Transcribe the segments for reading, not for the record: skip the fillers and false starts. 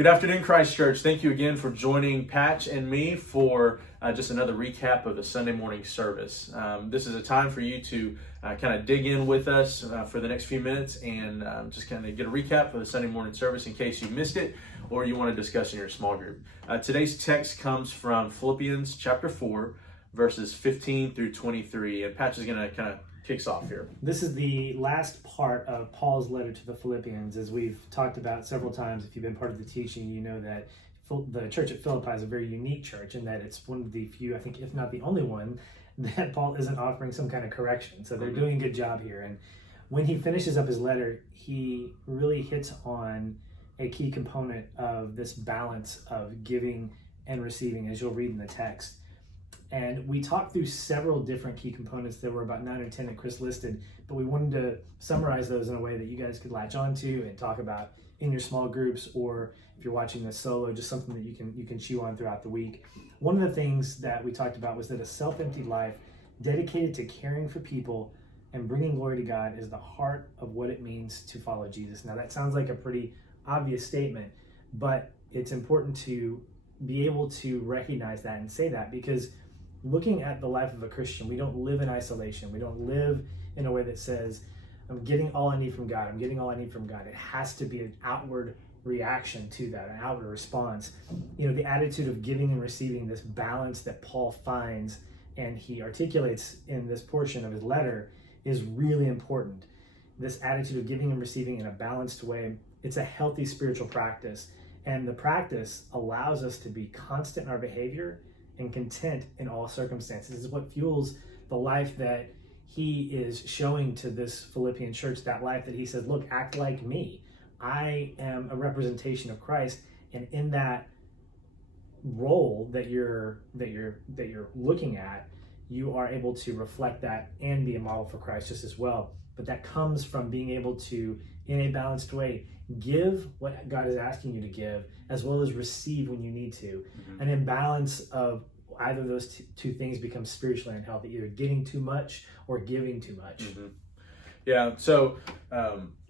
Good afternoon, Christ Church. Thank you again for joining Patch and me for just another recap of the Sunday morning service. This is a time for you to kind of dig in with us for the next few minutes and just kind of get a recap of the Sunday morning service in case you missed it or you want to discuss in your small group. Today's text comes from Philippians chapter 4, verses 15 through 23. And Patch is going to kind of kicks off here. This is the last part of Paul's letter to the Philippians. As we've talked about several times, if you've been part of the teaching, you know that the church at Philippi is a very unique church in that it's one of the few, I think, if not the only one, that Paul isn't offering some kind of correction. So they're doing a good job here. And when he finishes up his letter, he really hits on a key component of this balance of giving and receiving, as you'll read in the text. And we talked through several different key components. There were about 9 or 10 that Chris listed, but we wanted to summarize those in a way that you guys could latch onto and talk about in your small groups, or if you're watching this solo, just something that you can chew on throughout the week. One of the things that we talked about was that a self-emptied life dedicated to caring for people and bringing glory to God is the heart of what it means to follow Jesus. Now that sounds like a pretty obvious statement, but it's important to be able to recognize that and say that, because looking at the life of a Christian, we don't live in isolation. We don't live in a way that says, I'm getting all I need from God. I'm getting all I need from God. It has to be an outward reaction to that, an outward response. You know, the attitude of giving and receiving, this balance that Paul finds and he articulates in this portion of his letter, is really important. This attitude of giving and receiving in a balanced way, it's a healthy spiritual practice. And the practice allows us to be constant in our behavior and content in all circumstances. This is what fuels the life that he is showing to this Philippian church, that life that he says, look, act like me. I am a representation of Christ, and in that role that you're looking at, you are able to reflect that and be a model for Christ just as well. But that comes from being able to, in a balanced way, give what God is asking you to give, as well as receive when you need to. An imbalance of either of those two things becomes spiritually unhealthy, either getting too much or giving too much. Yeah, so,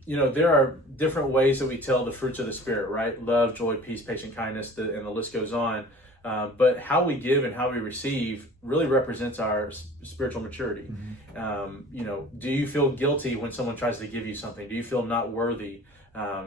there are different ways that we tell the fruits of the Spirit, right? Love, joy, peace, patience, kindness, and the list goes on. But how we give and how we receive really represents our spiritual maturity. Do you feel guilty when someone tries to give you something? Do you feel not worthy? I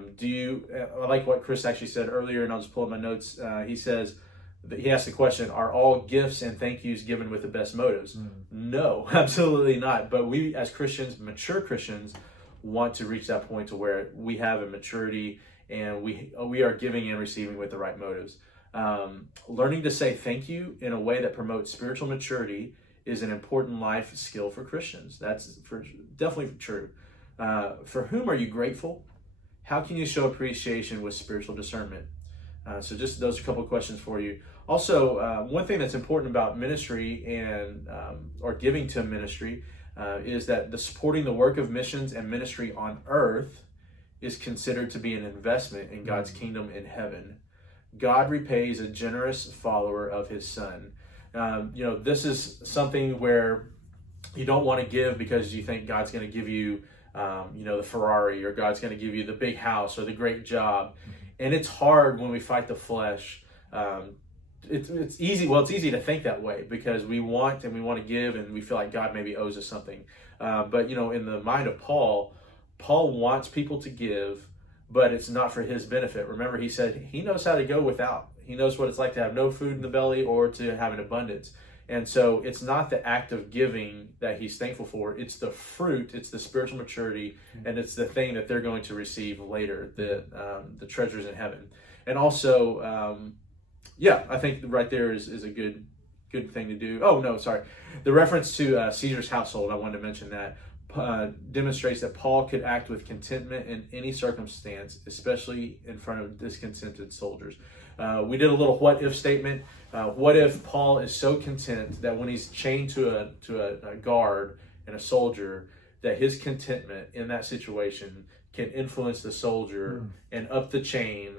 like what Chris actually said earlier, and I'll just pull up my notes. He asked the question, are all gifts and thank yous given with the best motives? No, absolutely not. But we as Christians, mature Christians, want to reach that point to where we have a maturity and we are giving and receiving with the right motives. Learning to say thank you in a way that promotes spiritual maturity is an important life skill for Christians. That's definitely true. For whom are you grateful? How can you show appreciation with spiritual discernment? So just those are a couple of questions for you. Also, one thing that's important about ministry and or giving to ministry is that the supporting the work of missions and ministry on earth is considered to be an investment in God's kingdom in heaven. God repays a generous follower of his son. This is something where you don't want to give because you think God's going to give you, the Ferrari, or God's going to give you the big house or the great job. And it's hard when we fight the flesh. It's easy. Well, it's easy to think that way because we want to give, and we feel like God maybe owes us something. But in the mind of Paul wants people to give, but it's not for his benefit. Remember, he said he knows how to go without. He knows what it's like to have no food in the belly or to have an abundance. And so it's not the act of giving that he's thankful for. It's the fruit, it's the spiritual maturity, and it's the thing that they're going to receive later, the treasures in heaven. And also, I think right there is a good thing to do. Oh, no, sorry. The reference to Caesar's household, I wanted to mention that, demonstrates that Paul could act with contentment in any circumstance, especially in front of discontented soldiers. We did a little what if statement. What if Paul is so content that when he's chained to a guard and a soldier, that his contentment in that situation can influence the soldier and up the chain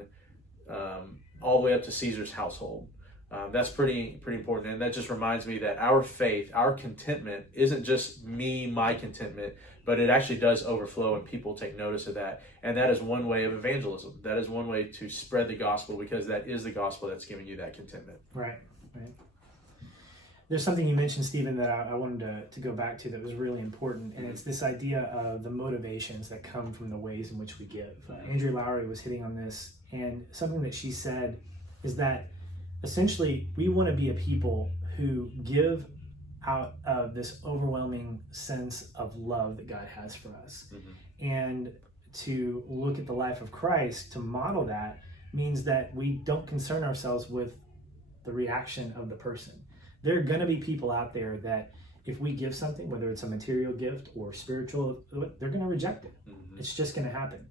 all the way up to Caesar's household? That's pretty important. And that just reminds me that our faith, our contentment isn't just my contentment, but it actually does overflow and people take notice of that. And that is one way of evangelism. That is one way to spread the gospel, because that is the gospel that's giving you that contentment. Right. There's something you mentioned, Stephen, that I wanted to go back to that was really important, and it's this idea of the motivations that come from the ways in which we give. Andrea Lowry was hitting on this, and something that she said is that essentially we want to be a people who give out of this overwhelming sense of love that God has for us. And to look at the life of Christ, to model that, means that we don't concern ourselves with the reaction of the person. There are going to be people out there that if we give something, whether it's a material gift or spiritual, they're going to reject it. It's just going to happen.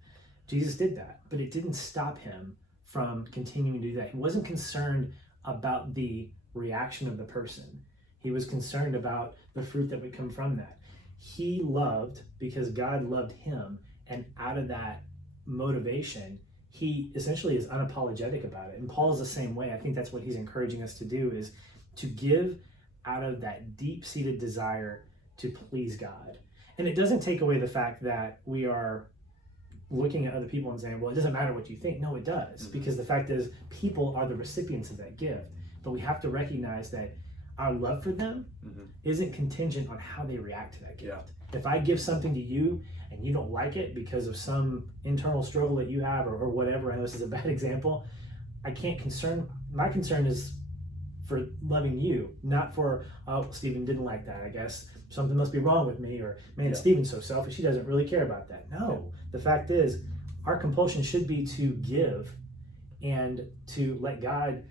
Jesus did that, but it didn't stop him from continuing to do that. He wasn't concerned about the reaction of the person. He was concerned about the fruit that would come from that. He loved because God loved him, and out of that motivation, he essentially is unapologetic about it. And Paul's the same way. I think that's what he's encouraging us to do, is to give out of that deep-seated desire to please God. And it doesn't take away the fact that we are looking at other people and saying, well, it doesn't matter what you think. No, it does, because the fact is people are the recipients of that gift. But we have to recognize that our love for them isn't contingent on how they react to that gift. If I give something to you and you don't like it because of some internal struggle that you have or whatever, I know this is a bad example, my concern is for loving you, not for, oh, Stephen didn't like that, I guess something must be wrong with me, or man, Stephen's so selfish, he doesn't really care about that. No, the fact is our compulsion should be to give and to let God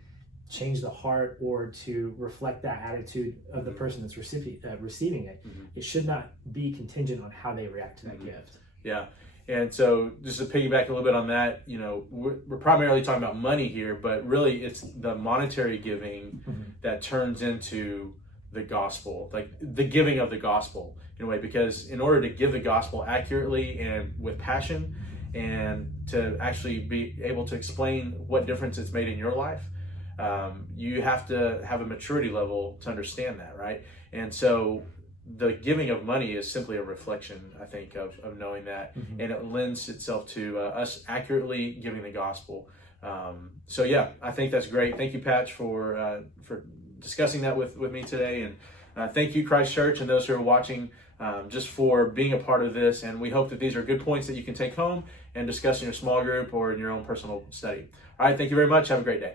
change the heart, or to reflect that attitude of the person that's receiving it. It should not be contingent on how they react to that gift. Yeah. And so just to piggyback a little bit on that, we're primarily talking about money here, but really it's the monetary giving that turns into the gospel, like the giving of the gospel in a way, because in order to give the gospel accurately and with passion, and to actually be able to explain what difference it's made in your life, you have to have a maturity level to understand that, right? And so the giving of money is simply a reflection, I think, of knowing that, and it lends itself to us accurately giving the gospel. So yeah, I think that's great. Thank you, Patch, for discussing that with me today, and thank you, Christ Church, and those who are watching, just for being a part of this. And we hope that these are good points that you can take home and discuss in your small group or in your own personal study. All right, thank you very much. Have a great day.